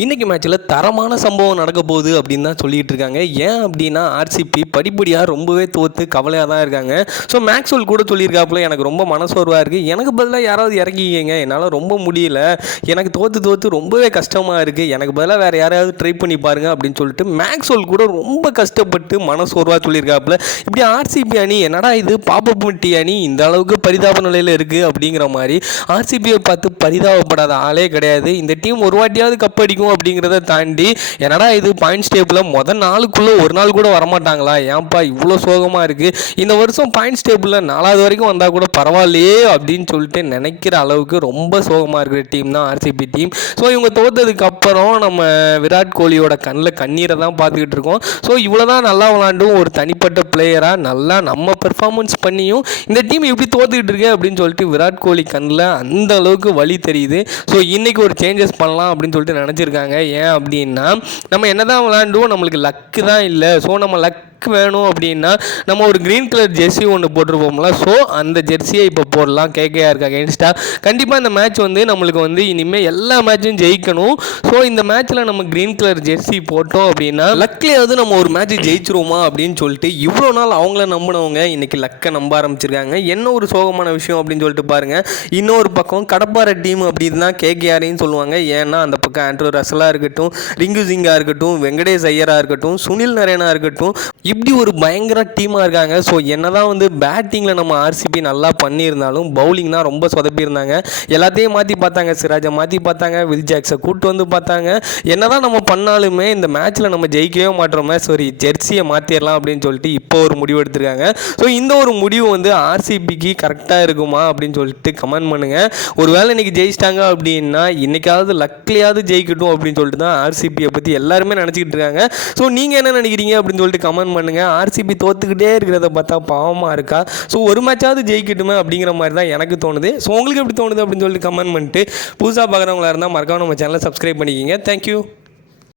இன்றைக்கி மேட்ச்சில் தரமான சம்பவம் நடக்க போகுது அப்படின்னு தான் சொல்லிகிட்டு இருக்காங்க. ஏன் அப்படின்னா ஆர்சிபி படிப்படியாக ரொம்பவே தோற்று கவலையாக தான் இருக்காங்க. ஸோ மேக்ஸ்வெல் கூட சொல்லியிருக்காப்புல எனக்கு ரொம்ப மனசோர்வாக இருக்குது எனக்கு பதிலாக யாராவது இறக்கிக்கங்க. என்னால் ரொம்ப முடியல. எனக்கு தோற்று தோற்று ரொம்பவே கஷ்டமாக இருக்குது எனக்கு பதிலாக வேறு யாராவது ட்ரை பண்ணி பாருங்க அப்படின்னு சொல்லிட்டு மேக்ஸ்வெல் கூட ரொம்ப கஷ்டப்பட்டு மனசோர்வாக சொல்லியிருக்காப்புல. இப்படி ஆர்சிபி அணி என்னடா இது? பாப்பப்பட்டி அணி இந்த அளவுக்கு பரிதாப நிலையில் இருக்குது அப்படிங்கிற மாதிரி ஆர்சிபியை பார்த்து பரிதாபப்படாத ஆளே கிடையாது. இந்த டீம் ஒரு வாட்டியாவது கப் அடிக்கும். அப்படிங்கிறத தாண்டி என்னடா இது பாயிண்ட்ஸ் டேபிளில் மொதல் நாளுக்குள்ளே ஒரு நாள் கூட வரமாட்டாங்களா? ஏன்பா இவ்வளோ சோகமாக இருக்குது இந்த வருஷம் பாயிண்ட்ஸ் டேபிளில் நாலாவது வரைக்கும் வந்தால் கூட பரவாயில்லையே அப்படின்னு சொல்லிட்டு நினைக்கிற அளவுக்கு ரொம்ப சோகமாக இருக்கிற டீம் தான் ஆர்சிபி டீம் ஸோ இவங்க தோத்ததுக்கு அப்புறம் நம்ம விராட் கோலியோட கண்ணில் கண்ணீரை தான் பார்த்துக்கிட்டு இருக்கோம். ஸோ இவ்வளோ தான் நல்லா விளாண்டும் ஒரு தனிப்பட்ட பிளேயராக நல்லா நம்ம பெர்ஃபார்மன்ஸ் பண்ணியும் இந்த டீம் எப்படி தோத்துக்கிட்டு இருக்கு அப்படின்னு சொல்லிட்டு விராட் கோலி கண்ணில் அந்த அளவுக்கு வழி தெரியுது. ஸோ இன்றைக்கி ஒரு சேஞ்சஸ் பண்ணலாம் அப்படின்னு சொல்லிட்டு நினச்சிருக்கேன் இருக்காங்க. ஏன் அப்படின்னா நம்ம என்ன தான் விளாண்டுவோம் நம்மளுக்கு லக்கு தான் இல்லை. ஸோ நம்ம லக் வேணும் அப்படின்னா நம்ம ஒரு க்ரீன் கலர் ஜெர்சி ஒன்று போட்டிருப்போம்ல. ஸோ அந்த ஜெர்சியை இப்போ போடலாம். கேகேஆருக்கு அகேன்ஸ்டாக கண்டிப்பாக இந்த மேட்ச் வந்து நம்மளுக்கு வந்து இனிமேல் எல்லா மேட்சும் ஜெயிக்கணும். ஸோ இந்த மேட்ச்சில் நம்ம க்ரீன் கலர் ஜெர்சி போட்டோம் அப்படின்னா லக்லேயாவது நம்ம ஒரு மேட்ச் ஜெயிச்சிருவோமா அப்படின்னு சொல்லிட்டு இவ்வளோ நாள் அவங்கள நம்பினவங்க இன்னைக்கு லக்கை நம்ப ஆரம்பிச்சிருக்காங்க. என்ன ஒரு சோகமான விஷயம் அப்படின்னு சொல்லிட்டு பாருங்கள் இன்னொரு பக்கம் கடப்பாறை டீம் அப்படின்னு தான் கேகேஆரையும் சொல்லுவாங்க. ஏன்னா அந்த பக்கம் ஆண்ட்ரோ ரசலாக இருக்கட்டும் ரிங்கு சிங்காக இருக்கட்டும் வெங்கடேஷ் ஐயராக இருக்கட்டும் சுனில் நரேனா இருக்கட்டும் இப்படி ஒரு பயங்கர டீமாக இருக்காங்க. ஸோ என்னதான் வந்து பேட்டிங்கில் நம்ம ஆர்சிபி நல்லா பண்ணியிருந்தாலும் பவுலிங் தான் ரொம்ப சொதப்பியிருந்தாங்க. எல்லாத்தையும் மாற்றி பார்த்தாங்க. சிராஜை மாற்றி பார்த்தாங்க. வில் ஜாக்ஸை கூட்டு வந்து பார்த்தாங்க. என்னதான் நம்ம பண்ணாலுமே இந்த மேட்ச்சில் நம்ம ஜெயிக்கவே மாட்டோமே. சாரி ஜெர்சியை மாற்றிடலாம் அப்படின்னு சொல்லிட்டு இப்போ ஒரு முடிவு எடுத்திருக்காங்க. ஸோ இந்த ஒரு முடிவு வந்து ஆர்சிபிக்கு கரெக்டாக இருக்குமா அப்படின்னு சொல்லிட்டு கமெண்ட் பண்ணுங்கள் ஒருவேளை இன்றைக்கி ஜெயிச்சிட்டாங்க அப்படின்னா இன்றைக்காவது லக்லியாவது ஜெயிக்கட்டும் அப்படின்னு சொல்லிட்டு தான் ஆர்சிபியை பற்றி எல்லாருமே நினச்சிக்கிட்டு இருக்காங்க. ஸோ நீங்கள் என்ன நினைக்கிறீங்க அப்படின்னு சொல்லிட்டு கமெண்ட் பண்ணுங்கள் ஆர்சிபி தோத்துக்கிட்டே இருக்கிறத பார்த்தா பாவமாக இருக்கா? ஸோ ஒரு மேட்சாவது ஜெயிக்கட்டுமே அப்படிங்கிற மாதிரி தான் எனக்கு தோணுது. ஸோ உங்களுக்கு எப்படி தோணுது அப்படின்னு சொல்லிட்டு கமெண்ட் பண்ணிட்டு புதுசாக பார்க்குறவங்களா இருந்தால் மறக்காம நம்ம சேனலை சப்ஸ்கிரைப் பண்ணிக்கிங்க. தேங்க்யூ